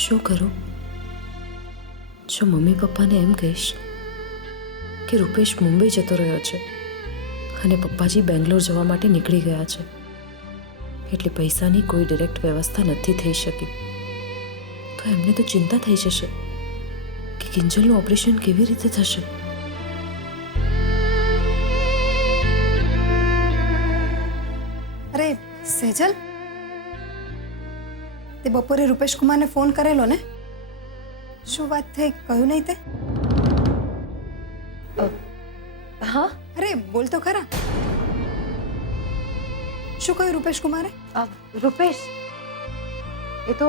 શું કરું? જો મમ્મી પપ્પાને એમ કહીશ કે રૂપેશ મુંબઈ જતો રહ્યો છે અને પપ્પાજી બેંગ્લોર જવા માટે નીકળી ગયા છે, એટલે પૈસાની કોઈ ડિરેક્ટ વ્યવસ્થા નથી થઈ શકી, તો એમને તો ચિંતા થઈ જશે કે કિંજલનું ઓપરેશન કેવી રીતે થશે. અરે સેજલ, તે બપોરે રૂપેશ કુમારને ફોન કરેલો ને? શું વાત થઈ, કહ્યું નહીં તે? હા. અરે બોલ તો ખરા, શું કહ્યું રૂપેશ કુમારે? રૂપેશ એ તો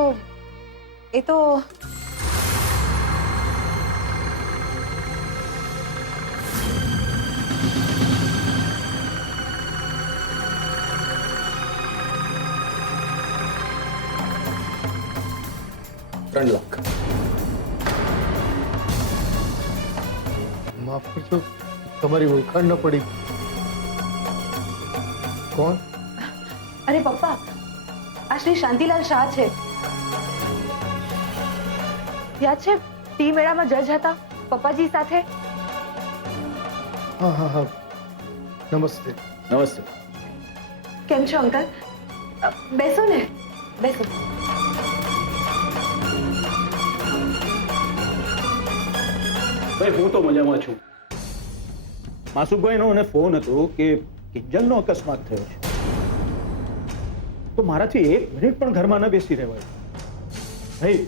3 લાખ. માફ કરજો, તમારી ઓળખાણ ન પડી. કોણ? અરે પપ્પા, આ શ્રી શાંતિલાલ શાહ છે. યાદ છે ટી મેળામાં જજ હતા પપ્પાજી સાથે? હા હા હા, નમસ્તે. નમસ્તે. કેમ છો અંકલ? બેસો ને, બેસો. ભાઈ હું તો મજામાં છું. માસુભાઈનો મને ફોન હતો કે કિંજલનો અકસ્માત થયો છે, તો મારાથી 1 મિનિટ પણ ઘરમાં ન બેસી રહેવાય. ભાઈ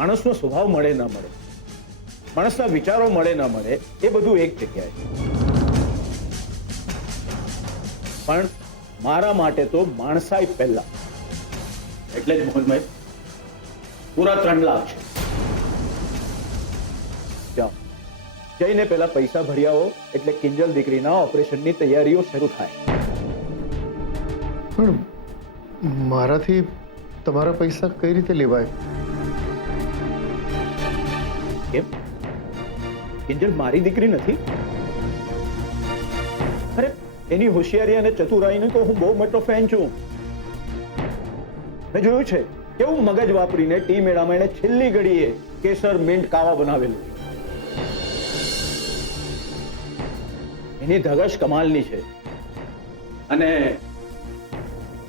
માણસનો સ્વભાવ મળે ન મળે, માણસના વિચારો મળે ન મળે, એ બધું એક જગ્યાએ. પણ મારા માટે તો માણસાઈ પહેલા. એટલે જ મોહનભાઈ પૂરા 3 લાખ છે. જાઓ, જઈને પેલા પૈસા ભરી આવો, એટલે કિંજલ દીકરીના ઓપરેશનની તૈયારીઓ શરૂ થાય. પણ મારાથી તમારા પૈસા કઈ રીતે લેવાય? કેમ? કિંજલ મારી દીકરી નથી? અરે એની હોશિયારી અને ચતુરાઈનો તો હું બહુ મોટો ફેન છું. મેં જોયું છે કેવું મગજ વાપરીને ટી મેળામાં એને છેલ્લી ઘડીએ કેસર મિન્ટ કાવા બનાવેલું. એની ધગશ કમાલની છે, અને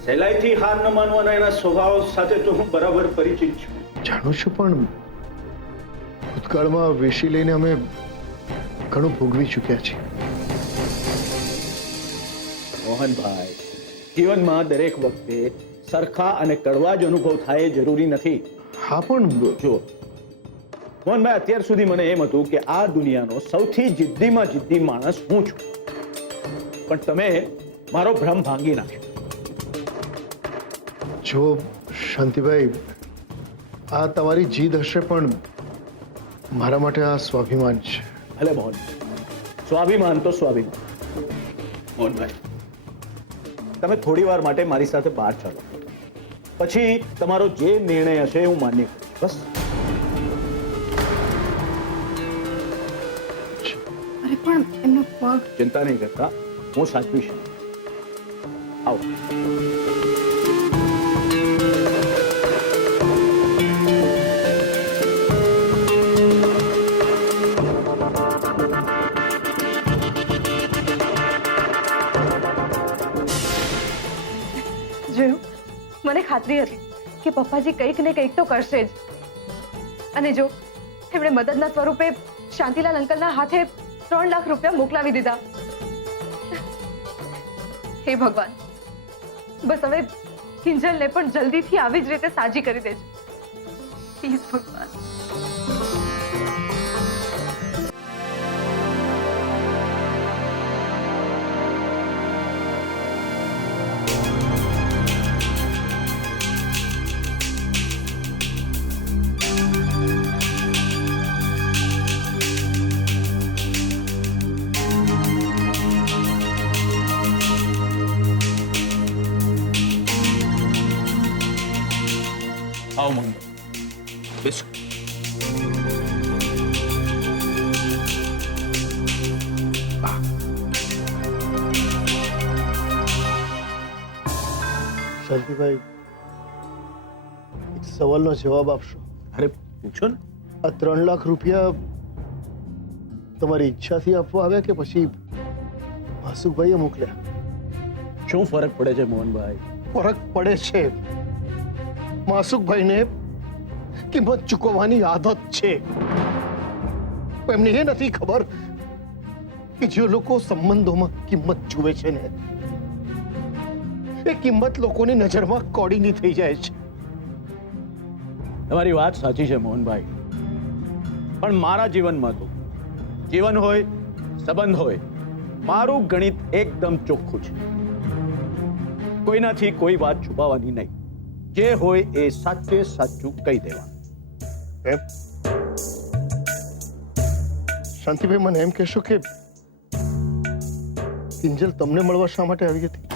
સહેલાઈથી હાર ન માનવાના એના સ્વભાવ સાથે તો હું બરાબર પરિચિત છું. જાણું છું, પણ ભૂતકાળમાં વેશી લઈને અમે ઘણું ભોગવી ચૂક્યા છીએ. મોહનભાઈ, જીવનમાં દરેક વખતે સરખા અને કડવા જ અનુભવ થાય એ જરૂરી નથી. હા પણ જો મોહનભાઈ, અત્યાર સુધી મને એમ હતું કે આ દુનિયાનો સૌથી જિદ્દીમાં જિદ્દી માણસ હું છું, પણ તમે મારો ભ્રમ ભાંગી નાખ્યો. જો શાંતિભાઈ, આ તમારી જીદ હશે, પણ મારા માટે આ સ્વાભિમાન છે. ભલે મોહન, સ્વાભિમાન તો સ્વાભિમાન. મોહનભાઈ, તમે થોડી વાર માટે મારી સાથે બહાર ચાલો, પછી તમારો જે નિર્ણય હશે હું માન્ય કરીશ. બસ. અરે પણ એમનો પગ. ચિંતા નહીં કરતા, હું સાચવીશ. આવો. જોયું, મને ખાતરી હતી કે પપ્પાજી કંઈક ને કંઈક તો કરશે જ. અને જો એમણે મદદના સ્વરૂપે શાંતિલાલ અંકલના હાથે 3 લાખ રૂપિયા મોકલાવી દીધા. હે ભગવાન, બસ હવે કિંજલને પણ જલ્દીથી આવી જ રીતે સાજી કરી દેજો, પ્લીઝ ભગવાન. આવો મોહનભાઈ, બેસો. શાંતિભાઈ, એક સવાલનો જવાબ આપશો? અરે પૂછો ને. આ 3 લાખ રૂપિયા તમારી ઈચ્છાથી આપવા આવ્યા કે પછી માસુકભાઈએ મોકલ્યા? શું ફરક પડે છે મોહનભાઈ? ફરક પડે છે. માસુકભાઈને કિંમત ચૂકવવાની આદત છે. એમને એ નથી ખબર કે જે લોકો સંબંધોમાં કિંમત જુએ છે ને, એ કિંમત લોકોની નજરમાં કોડીની થઈ જાય છે. તમારી વાત સાચી છે મોહનભાઈ, પણ મારા જીવનમાં તો જીવન હોય, સંબંધ હોય, મારું ગણિત એકદમ ચોખ્ખું છે. કોઈનાથી કોઈ વાત છુપાવવાની નહીં. જે હોય એ સાચે સાચું કહી દેવાનું. એમ? શાંતિભાઈ, મને એમ કહેશો કે કિંજલ તમને મળવા શા માટે આવી હતી?